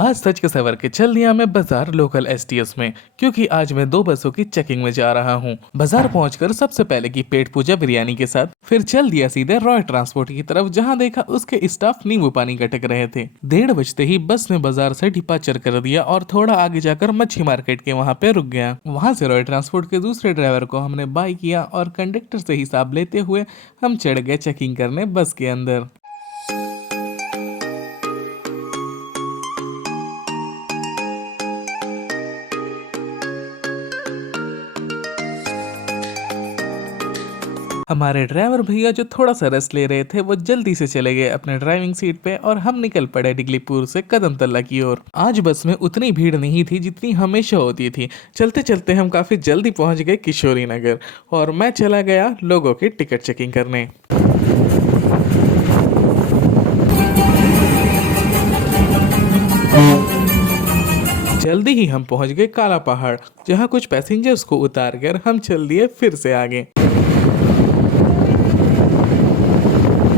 आज सच के सवर के चल दिया मैं बाजार लोकल एसटीएस में, क्योंकि आज मैं 2 बसों की चेकिंग में जा रहा हूँ। बाजार पहुंचकर सबसे पहले की पेट पूजा बिरयानी के साथ, फिर चल दिया सीधे रॉय ट्रांसपोर्ट की तरफ, जहां देखा उसके स्टाफ नींबू पानी गटक रहे थे। 1:30 बजते ही बस ने बाजार से डिपार्चर कर दिया और थोड़ा आगे जाकर मच्छी मार्केट के वहां पे रुक गया। वहां से रॉय ट्रांसपोर्ट के दूसरे ड्राइवर को हमने बाय किया और कंडक्टर से हिसाब लेते हुए हम चढ़ गए चेकिंग करने बस के अंदर। हमारे ड्राइवर भैया जो थोड़ा सा रेस्ट ले रहे थे, वो जल्दी से चले गए अपने ड्राइविंग सीट पे और हम निकल पड़े डिगलीपुर से कदम तल्ला की ओर। आज बस में उतनी भीड़ नहीं थी जितनी हमेशा होती थी। चलते चलते हम काफी जल्दी पहुंच गए किशोरी नगर और मैं चला गया लोगों की टिकट चेकिंग करने। जल्दी ही हम पहुंच गए काला पहाड़, जहां कुछ पैसेंजर्स को उतार कर हम चल दिए फिर से आगे।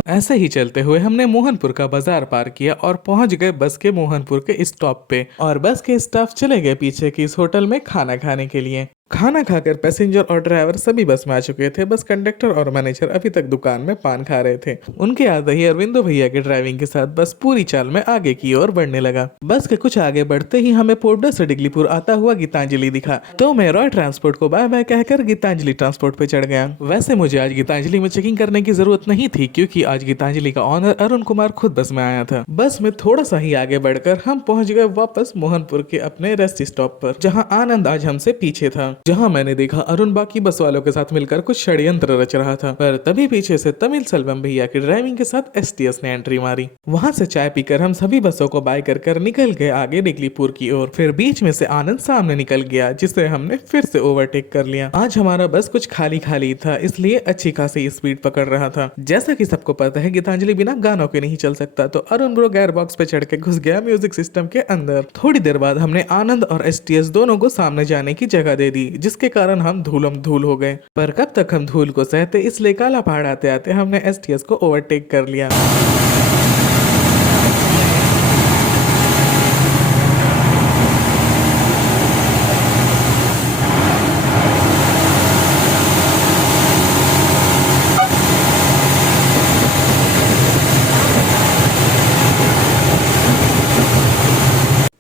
ऐसे ही चलते हुए हमने मोहनपुर का बाजार पार किया और पहुंच गए बस के मोहनपुर के स्टॉप पे, और बस के स्टाफ चले गए पीछे की इस होटल में खाना खाने के लिए। खाना खाकर पैसेंजर और ड्राइवर सभी बस में आ चुके थे। बस कंडक्टर और मैनेजर अभी तक दुकान में पान खा रहे थे। उनके आते ही अरविंदो भैया के ड्राइविंग के साथ बस पूरी चाल में आगे की ओर बढ़ने लगा। बस के कुछ आगे बढ़ते ही हमें पोर्टल से डिगलीपुर आता हुआ गीतांजलि दिखा, तो मैं रॉय ट्रांसपोर्ट को बाय बाय कहकर गीतांजलि ट्रांसपोर्ट पे चढ़ गया। वैसे मुझे आज गीतांजलि में चेकिंग करने की जरूरत नहीं थी, क्योंकि आज गीतांजलि का ऑनर अरुण कुमार खुद बस में आया था। बस में थोड़ा सा ही आगे बढ़कर हम पहुंच गए वापस मोहनपुर के अपने रेस्ट स्टॉप पर, जहाँ आनंद आज हमसे पीछे था। जहाँ मैंने देखा अरुण बाकी बस वालों के साथ मिलकर कुछ षड्यंत्र रच रहा था, पर तभी पीछे से तमिल सेल्वम भैया की ड्राइविंग के साथ एसटीएस ने एंट्री मारी। वहां से चाय पीकर हम सभी बसों को बाय कर निकल गए आगे डिगलीपुर की ओर। फिर बीच में से आनंद सामने निकल गया, जिसे हमने फिर से ओवरटेक कर लिया। आज हमारा बस कुछ खाली खाली था, इसलिए अच्छी खासी स्पीड पकड़ रहा था। जैसा कि सबको पता है गीतांजलि बिना गानों के नहीं चल सकता, तो अरुण ब्रो गेयर बॉक्स पे चढ़ के घुस गया म्यूजिक सिस्टम के अंदर। थोड़ी देर बाद हमने आनंद और एसटीएस दोनों को सामने जाने की जगह दे दी, जिसके कारण हम धूलम धूल हो गए। पर कब तक हम धूल को सहते, इसलिए काला पहाड़ आते आते हमने एसटीएस को ओवरटेक कर लिया।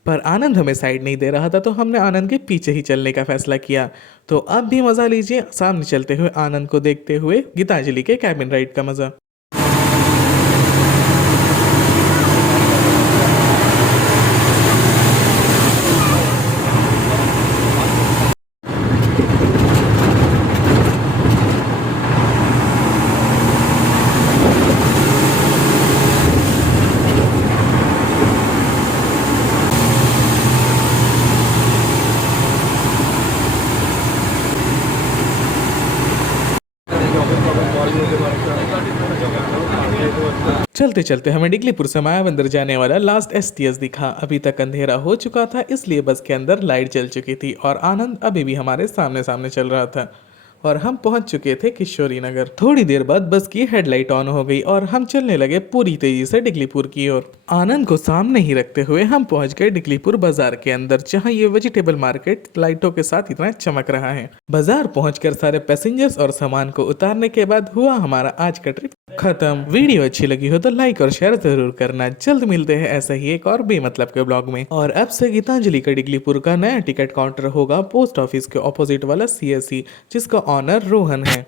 पर आनंद हमें साइड नहीं दे रहा था, तो हमने आनंद के पीछे ही चलने का फैसला किया। तो अब भी मजा लीजिए सामने चलते हुए आनंद को देखते हुए गीतांजलि के कैबिन राइड का मजा। चलते चलते हमें डिगलीपुर से मायाबंदर जाने वाला लास्ट एसटीएस दिखा। अभी तक अंधेरा हो चुका था, इसलिए बस के अंदर लाइट जल चुकी थी और आनंद अभी भी हमारे सामने सामने चल रहा था और हम पहुंच चुके थे किशोरी नगर। थोड़ी देर बाद बस की हेडलाइट ऑन हो गई और हम चलने लगे पूरी तेजी से डिगलीपुर की ओर। आनंद को सामने ही रखते हुए हम पहुंच गए डिगलीपुर बाजार के अंदर, जहां ये वेजिटेबल मार्केट लाइटों के साथ इतना चमक रहा है। बाजार पहुंचकर सारे पैसेंजर्स और सामान को उतारने के बाद हुआ हमारा आज का ट्रिप खत्म। वीडियो अच्छी लगी हो तो लाइक और शेयर जरूर करना। जल्द मिलते हैं ऐसा ही एक और बेमतलब के ब्लॉग में। और अब से गीतांजलि का डिगलीपुर का नया टिकट काउंटर होगा पोस्ट ऑफिस के ऑपोजिट वाला सीएससी, जिसका ऑनर रोहन है।